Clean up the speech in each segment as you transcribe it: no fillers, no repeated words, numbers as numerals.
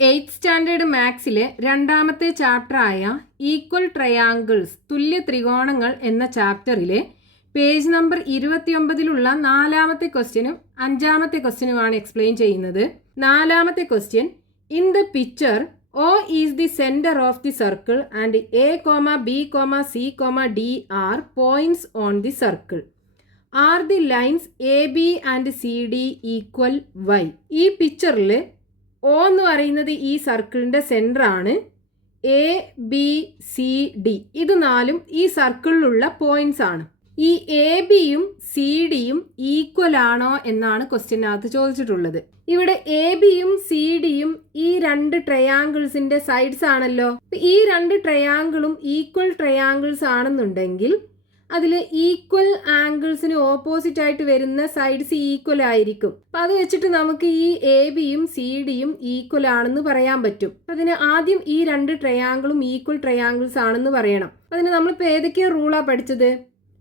8th standard മാത്സിലെ രണ്ടാമത്തെ ചാപ്റ്ററായ equal triangles തുല്യ ത്രികോണങ്ങൾ എന്ന ചാപ്റ്ററിലെ പേജ് നമ്പർ 29 നാലാമത്തെ ക്വസ്റ്റ്യനും അഞ്ചാമത്തെ ക്വസ്റ്റ്യനുമാണ് എക്സ്പ്ലെയിൻ ചെയ്യുന്നത്. നാലാമത്തെ question, in the picture O is the centre of the circle and A, B, C, D are points on the circle. Are the lines AB and CD equal Y? ഈ പിക്ചറിൽ O എന്ന് പറയുന്നത് ഈ സർക്കിളിൻ്റെ സെൻറ്ററാണ്. A, B, C, D ഇത് നാലും ഈ സർക്കിളിലുള്ള points ആണ്. ഈ എ ബിയും സി ഡിയും ഈക്വൽ ആണോ എന്നാണ് ക്വസ്റ്റ്യനകത്ത് ചോദിച്ചിട്ടുള്ളത്. ഇവിടെ എ ബിയും സി ഡിയും ഈ രണ്ട് ട്രയാങ്കിൾസിന്റെ സൈഡ്സ് ആണല്ലോ. ഈ രണ്ട് ട്രയാങ്കിളും ഈക്വൽ ട്രയാങ്കിൾസ് ആണെന്നുണ്ടെങ്കിൽ അതിൽ ഈക്വൽ ആംഗിൾസിന് ഓപ്പോസിറ്റ് ആയിട്ട് വരുന്ന സൈഡ്സ് ഈക്വൽ ആയിരിക്കും. അപ്പം അത് വെച്ചിട്ട് നമുക്ക് ഈ എ ബിയും സി ഡിയും ഈക്വൽ ആണെന്ന് പറയാൻ പറ്റും. അതിന് ആദ്യം ഈ രണ്ട് ട്രയാങ്കിളും ഈക്വൽ ട്രയാങ്കിൾസ് ആണെന്ന് പറയണം. അതിന് നമ്മളിപ്പോൾ ഏതൊക്കെയോ റൂളാണ് പഠിച്ചത്?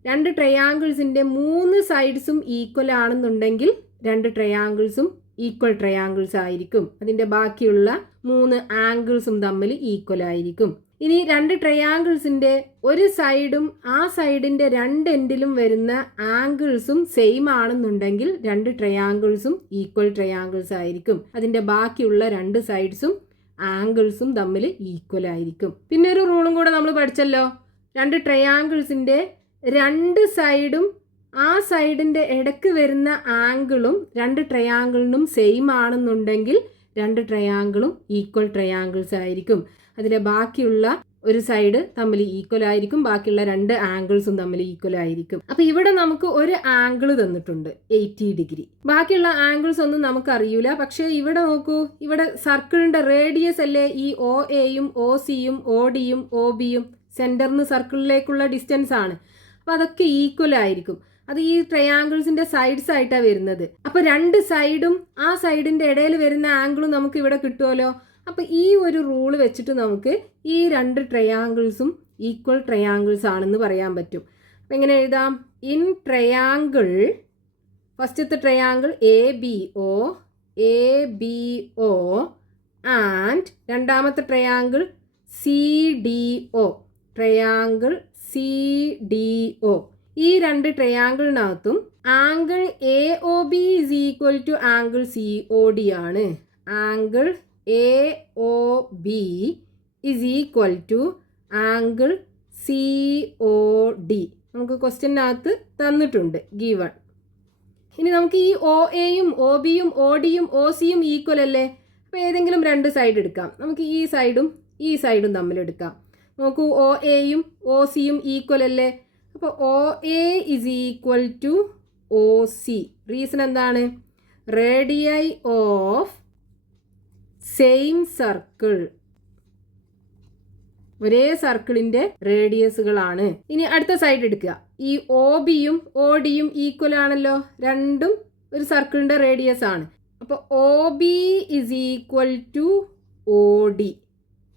രണ്ട് ട്രയാങ്കിൾസിൻ്റെ 3 സൈഡ്സും ഈക്വൽ ആണെന്നുണ്ടെങ്കിൽ രണ്ട് ട്രയാങ്കിൾസും ഈക്വൽ ട്രയാങ്കിൾസ് ആയിരിക്കും. അതിൻ്റെ ബാക്കിയുള്ള 3 ആംഗിൾസും തമ്മിൽ ഈക്വൽ ആയിരിക്കും. ഇനി രണ്ട് ട്രയാങ്കിൾസിൻ്റെ ഒരു സൈഡും ആ സൈഡിൻ്റെ രണ്ട് എൻഡിലും വരുന്ന ആംഗിൾസും സെയിം ആണെന്നുണ്ടെങ്കിൽ രണ്ട് ട്രയാങ്കിൾസും ഈക്വൽ ട്രയാങ്കിൾസ് ആയിരിക്കും. അതിൻ്റെ ബാക്കിയുള്ള രണ്ട് സൈഡ്സും ആംഗിൾസും തമ്മിൽ ഈക്വൽ ആയിരിക്കും. പിന്നെ ഒരു റൂളും കൂടെ നമ്മൾ പഠിച്ചല്ലോ. രണ്ട് ട്രയാങ്കിൾസിൻ്റെ രണ്ട് സൈഡും ആ സൈഡിൻ്റെ ഇടയ്ക്ക് വരുന്ന ആംഗിളും രണ്ട് ട്രയാങ്കിളിനും സെയിം ആണെന്നുണ്ടെങ്കിൽ രണ്ട് ട്രയാങ്കിളും ഈക്വൽ ട്രയാങ്കിൾസ് ആയിരിക്കും. അതിലെ ബാക്കിയുള്ള ഒരു സൈഡ് തമ്മിൽ ഈക്വൽ ആയിരിക്കും, ബാക്കിയുള്ള രണ്ട് ആംഗിൾസും തമ്മിൽ ഈക്വൽ ആയിരിക്കും. അപ്പോൾ ഇവിടെ നമുക്ക് ഒരു ആംഗിൾ തന്നിട്ടുണ്ട് 80 ഡിഗ്രി. ബാക്കിയുള്ള ആംഗിൾസ് ഒന്നും നമുക്ക് അറിയില്ല. പക്ഷേ ഇവിടെ നോക്കൂ, ഇവിടെ സർക്കിളിൻ്റെ റേഡിയസ് അല്ലേ ഈ ഒ എയും ഒ സിയും ഒ ഡിയും ഒ ബിയും സെൻറ്ററിന് സർക്കിളിലേക്കുള്ള ഡിസ്റ്റൻസ് ആണ്. അപ്പോൾ അതൊക്കെ ഈക്വൽ ആയിരിക്കും. അത് ഈ ട്രയാങ്കിൾസിൻ്റെ സൈഡ്സ് ആയിട്ടാണ് വരുന്നത്. അപ്പോൾ രണ്ട് സൈഡും ആ സൈഡിൻ്റെ ഇടയിൽ വരുന്ന ആംഗിളും നമുക്ക് ഇവിടെ കിട്ടുമല്ലോ. അപ്പോൾ ഈ ഒരു റൂള് വെച്ചിട്ട് നമുക്ക് ഈ രണ്ട് ട്രയാങ്കിൾസും ഈക്വൽ ട്രയാങ്കിൾസ് ആണെന്ന് പറയാൻ പറ്റും. അപ്പോൾ എങ്ങനെ എഴുതാം? ഇൻ ട്രയാങ്കിൾ, ഫസ്റ്റത്തെ triangle A B O and രണ്ടാമത്തെ ട്രയാങ്കിൾ CDO, ട്രയാങ്കിൾ CDO. ഈ രണ്ട് ട്രയാങ്കിളിനകത്തും angle AOB is equal to angle COD ആണ്. Angle AOB is equal to angle COD നമുക്ക് ക്വസ്റ്റ്യനകത്ത് തന്നിട്ടുണ്ട്, ഗീവൺ. ഇനി നമുക്ക് ഈ OAയും OBയും ODയും OCയും ഈക്വൽ അല്ലേ? അപ്പോൾ ഏതെങ്കിലും രണ്ട് സൈഡ് എടുക്കാം. നമുക്ക് ഈ സൈഡും ഈ സൈഡും തമ്മിൽ എടുക്കാം. നോക്കൂ, OAയും OCയും ഈക്വൽ അല്ലേ? അപ്പോൾ OA is equal to OC. Reason എന്താണ്? റേഡിയൈ ഓഫ് സെയിം സർക്കിൾ, ഒരേ സർക്കിളിൻ്റെ റേഡിയസുകളാണ്. ഇനി അടുത്ത സൈഡ് എടുക്കുക. ഈ OBയും ODയും ഈക്വൽ ആണല്ലോ, രണ്ടും ഒരു സർക്കിളിൻ്റെ റേഡിയസ് ആണ്. അപ്പോൾ OB is equal to OD.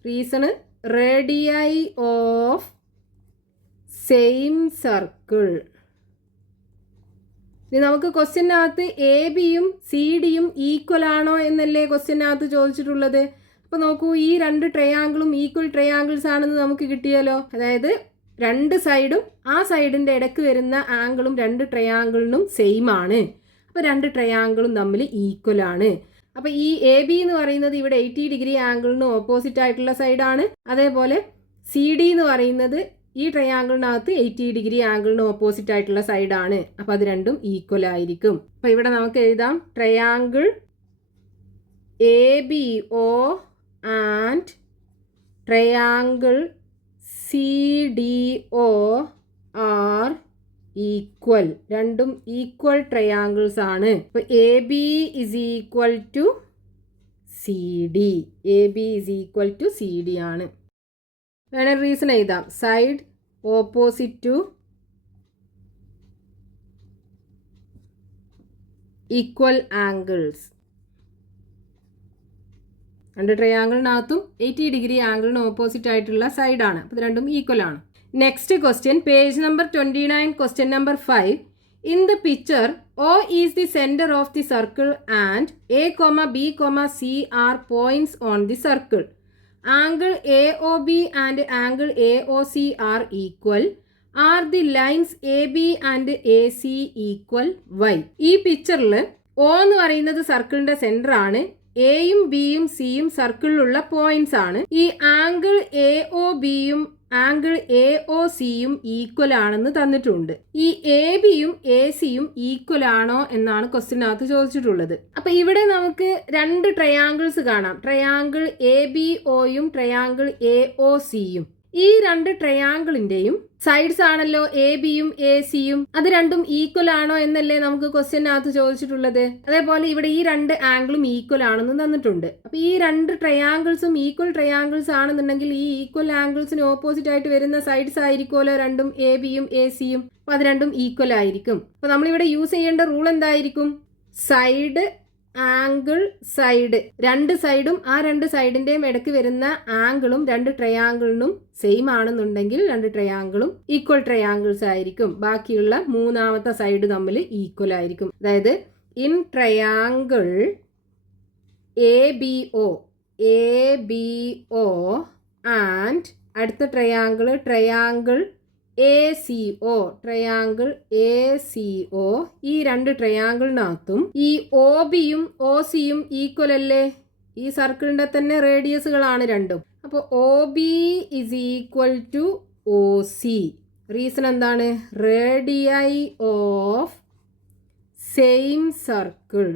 Reason radii of same circle. ഇനി നമുക്ക് ക്വസ്റ്റ്യനകത്ത് ABയും CDയും ഈക്വൽ ആണോ എന്നല്ലേ ക്വസ്റ്റ്യനകത്ത് ചോദിച്ചിട്ടുള്ളത്. അപ്പോൾ നോക്കൂ, ഈ രണ്ട് ട്രയാങ്കിളും ഈക്വൽ ട്രയാങ്കിൾസ് ആണെന്ന് നമുക്ക് കിട്ടിയല്ലോ. അതായത് രണ്ട് സൈഡും ആ സൈഡിൻ്റെ ഇടയ്ക്ക് വരുന്ന ആംഗിളും രണ്ട് ട്രയാങ്കിളിനും സെയിം ആണ്. അപ്പോൾ രണ്ട് ട്രയാങ്കിളും തമ്മിൽ ഈക്വൽ ആണ്. അപ്പോൾ ഈ AB എന്ന് പറയുന്നത് ഇവിടെ 80 ഡിഗ്രി ആംഗിളിന് ഓപ്പോസിറ്റ് ആയിട്ടുള്ള സൈഡാണ്. അതേപോലെ CD എന്ന് പറയുന്നത് ഈ ട്രയാങ്കിളിനകത്ത് 80 ഡിഗ്രി ആംഗിളിന് ഓപ്പോസിറ്റ് ആയിട്ടുള്ള സൈഡാണ്. അപ്പോൾ അത് രണ്ടും ഈക്വൽ ആയിരിക്കും. അപ്പോൾ ഇവിടെ നമുക്ക് എഴുതാം, triangle ABO and triangle CDO are equal. രണ്ടും ഈക്വൽ ട്രയാങ്കിൾസ് ആണ്. അപ്പോൾ AB is equal to CD. AB is equal to CD ആണ്. വേണേൽ റീസൺ എഴുതാം. Side opposite to equal angles. രണ്ട് ട്രയാങ്കിളിനകത്തും 80 ഡിഗ്രി ആംഗിളിന് ഓപ്പോസിറ്റ് ആയിട്ടുള്ള സൈഡാണ്. അപ്പോൾ ഇത് രണ്ടും ഈക്വൽ ആണ്. Next question, page number 29, question number 5. In the picture O is the center of the circle and A, B, C are points on the circle. Angle AOB and angle AOC are equal. Are the lines AB and AC equal Y? ഈ പിക്ചറിൽ O എന്ന് പറയുന്നത് സർക്കിളിന്റെ centre ആണ്. എയും ബിയും സിയും സർക്കിളിലുള്ള points ആണ്. ഈ ആംഗിൾ AOBയും ആംഗിൾ AOCയും ഈക്വൽ ആണെന്ന് തന്നിട്ടുണ്ട്. ഈ AB-യും AC-യും ഈക്വൽ ആണോ എന്നാണ് ക്വസ്റ്റ്യനകത്ത് ചോദിച്ചിട്ടുള്ളത്. അപ്പൊ ഇവിടെ നമുക്ക് രണ്ട് ട്രയാങ്കിൾസ് കാണാം. ട്രയാങ്കിൾ ABOയും ട്രയാങ്കിൾ AOCയും. ഈ രണ്ട് ട്രയാങ്കിളിന്റെയും സൈഡ്സ് ആണല്ലോ AB-യും AC-യും. അത് രണ്ടും ഈക്വൽ ആണോ എന്നല്ലേ നമുക്ക് ക്വസ്റ്റ്യനകത്ത് ചോദിച്ചിട്ടുള്ളത്. അതേപോലെ ഇവിടെ ഈ രണ്ട് ആംഗിളും ഈക്വൽ ആണെന്ന് തന്നിട്ടുണ്ട്. അപ്പൊ ഈ രണ്ട് ട്രയാങ്കിൾസും ഈക്വൽ ട്രയാങ്കിൾസ് ആണെന്നുണ്ടെങ്കിൽ ഈ ഈക്വൽ ആംഗിൾസിന് ഓപ്പോസിറ്റ് ആയിട്ട് വരുന്ന സൈഡ്സ് ആയിരിക്കുമല്ലോ രണ്ടും AB-യും AC-യും. അപ്പൊ അത് രണ്ടും ഈക്വൽ ആയിരിക്കും. അപ്പൊ നമ്മളിവിടെ യൂസ് ചെയ്യേണ്ട റൂൾ എന്തായിരിക്കും? സൈഡ് ആംഗിൾ സൈഡ്, രണ്ട് സൈഡും ആ രണ്ട് സൈഡിന്റെയും ഇടയ്ക്ക് വരുന്ന ആംഗിളും രണ്ട് ട്രയാങ്കിളിനും സെയിം ആണെന്നുണ്ടെങ്കിൽ രണ്ട് ട്രയാങ്കിളും ഈക്വൽ ട്രയാങ്കിൾസ് ആയിരിക്കും. ബാക്കിയുള്ള മൂന്നാമത്തെ സൈഡ് തമ്മിൽ ഈക്വൽ ആയിരിക്കും. അതായത് ഇൻ ട്രയാങ്കിൾ ABO ആൻഡ് അടുത്ത ട്രയാങ്കിൾ ACO ഈ രണ്ട് ട്രയാങ്കിളിനകത്തും ഈ OBയും OCയും ഈക്വൽ അല്ലേ? ഈ സർക്കിളിന്റെ തന്നെ റേഡിയസുകളാണ് രണ്ടും. അപ്പോൾ OB is equal to OC. Reason എന്താണ്? റേഡിയൈ ഓഫ് സെയിം സർക്കിൾ,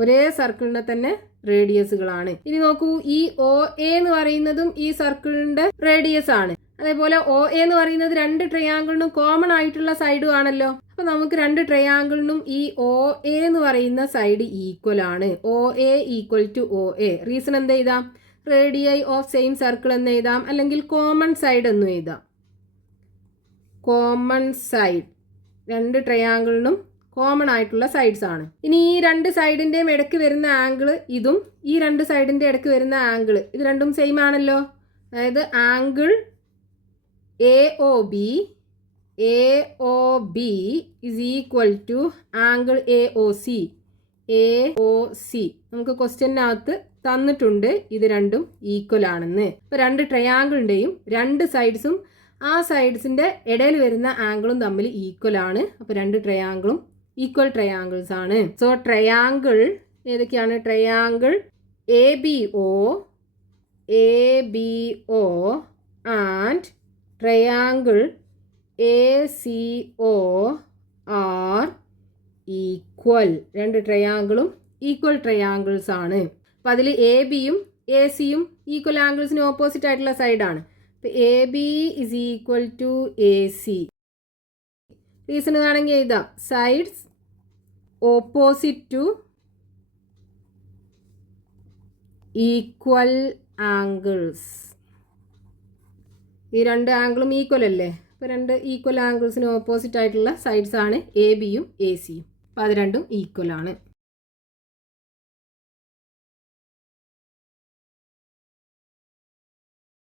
ഒരേ സർക്കിളിന്റെ തന്നെ റേഡിയസുകളാണ്. ഇനി നോക്കൂ, ഈ OA എന്ന് പറയുന്നതും ഈ സർക്കിളിന്റെ റേഡിയസ് ആണ്. അതേപോലെ OA എന്ന് പറയുന്നത് രണ്ട് ട്രയാങ്കിളിനും കോമൺ ആയിട്ടുള്ള സൈഡും ആണല്ലോ. അപ്പൊ നമുക്ക് രണ്ട് ട്രയാങ്കിളിനും ഈ OA എന്ന് പറയുന്ന സൈഡ് ഈക്വൽ ആണ്. OA equal to OA. Reason എന്ത് എഴുതാം? റേഡിയൈ ഓഫ് സെയിം സർക്കിൾ എന്ന് എഴുതാം, അല്ലെങ്കിൽ കോമൺ സൈഡ് എന്നും എഴുതാം. കോമൺ സൈഡ്, രണ്ട് ട്രയാങ്കിളിനും കോമൺ ആയിട്ടുള്ള സൈഡ്സ് ആണ്. ഇനി ഈ രണ്ട് സൈഡിന്റെയും ഇടയ്ക്ക് വരുന്ന ആംഗിൾ ഇതും ഈ രണ്ട് സൈഡിന്റെ ഇടയ്ക്ക് വരുന്ന ആംഗിൾ ഇത് രണ്ടും സെയിം ആണല്ലോ. അതായത് angle AOB is equal to angle AOC. നമുക്ക് ക്വസ്റ്റ്യനകത്ത് തന്നിട്ടുണ്ട് ഇത് രണ്ടും ഈക്വൽ ആണെന്ന്. ഇപ്പൊ രണ്ട് ട്രയാങ്കിളിന്റെയും രണ്ട് സൈഡ്സും ആ സൈഡ്സിന്റെ ഇടയിൽ വരുന്ന ആംഗിളും തമ്മിൽ ഈക്വൽ ആണ്. അപ്പൊ രണ്ട് ട്രയാങ്കിളും ഈക്വൽ ട്രയാങ്കിൾസ് ആണ്. സോ ട്രയാങ്കിൾ ഏതൊക്കെയാണ്? Triangle ABO and triangle ACO are equal. രണ്ട് ട്രയാങ്കിളും ഈക്വൽ ട്രയാങ്കിൾസ് ആണ്. അപ്പം അതിൽ ABയും ACയും ഈക്വൽ ആംഗിൾസിന് ഓപ്പോസിറ്റ് ആയിട്ടുള്ള സൈഡാണ്. അപ്പം AB is equal to AC. Reason വേണമെങ്കിൽ എഴുതാം, sides opposite to equal angles. ഈ രണ്ട് ആംഗിളും ഈക്വൽ അല്ലേ? അപ്പോൾ രണ്ട് ഈക്വൽ ആംഗിൾസിന് ഓപ്പോസിറ്റ് ആയിട്ടുള്ള സൈഡ്സ് ആണ് ABയും ACയും. അപ്പോൾ അത് രണ്ടും ഈക്വൽ ആണ്.